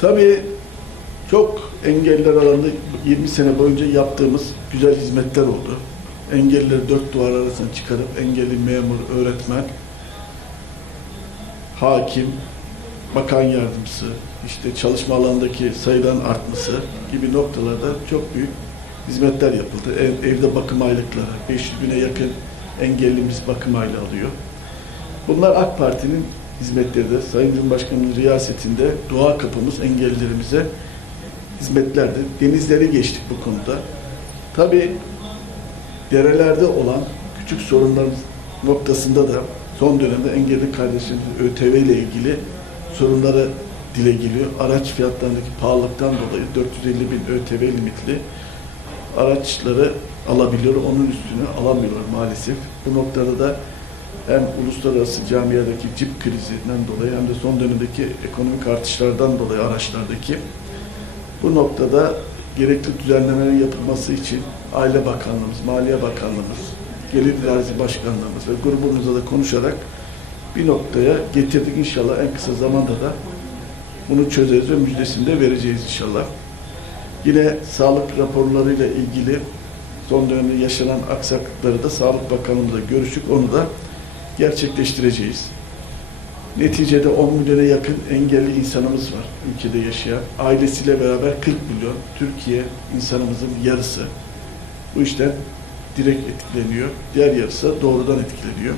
Tabii çok engelliler alanında 20 sene boyunca yaptığımız güzel hizmetler oldu. Engellileri dört duvar arasına çıkarıp engelli memur, öğretmen, hakim, bakan yardımcısı, işte çalışma alanındaki sayıların artması gibi noktalarda çok büyük hizmetler yapıldı. Ev- evde bakım aylıkları, 500 bine yakın engellimiz bakım aylığı alıyor. Bunlar AK Parti'nin hizmetleri de Sayın Cumhurbaşkanı'nın riyasetinde dua kapımız engellilerimize hizmetlerdi. Denizleri geçtik bu konuda. Tabii derelerde olan küçük sorunlar noktasında da son dönemde engelli kardeşlerimiz ÖTV ile ilgili sorunları dile geliyor. Araç fiyatlarındaki pahalılıktan dolayı 450 bin ÖTV limitli araçları alabiliyor. Onun üstünü alamıyorlar maalesef. Bu noktada da hem uluslararası camiadaki cip krizinden dolayı hem de son dönemdeki ekonomik artışlardan dolayı araçlardaki bu noktada gerekli düzenlemelerin yapılması için Aile Bakanlığımız, Maliye Bakanlığımız, Gelir İdaresi Başkanlığımız ve grubumuzla da konuşarak bir noktaya getirdik inşallah en kısa zamanda da bunu çözeriz ve müjdesini de vereceğiz inşallah. Yine sağlık raporlarıyla ilgili son dönemde yaşanan aksaklıkları da Sağlık Bakanlığımızla görüşüp onu da gerçekleştireceğiz. Neticede 10 milyona yakın engelli insanımız var ülkede yaşayan. Ailesiyle beraber 40 milyon Türkiye insanımızın yarısı bu işten direkt etkileniyor. Diğer yarısı da doğrudan etkileniyor.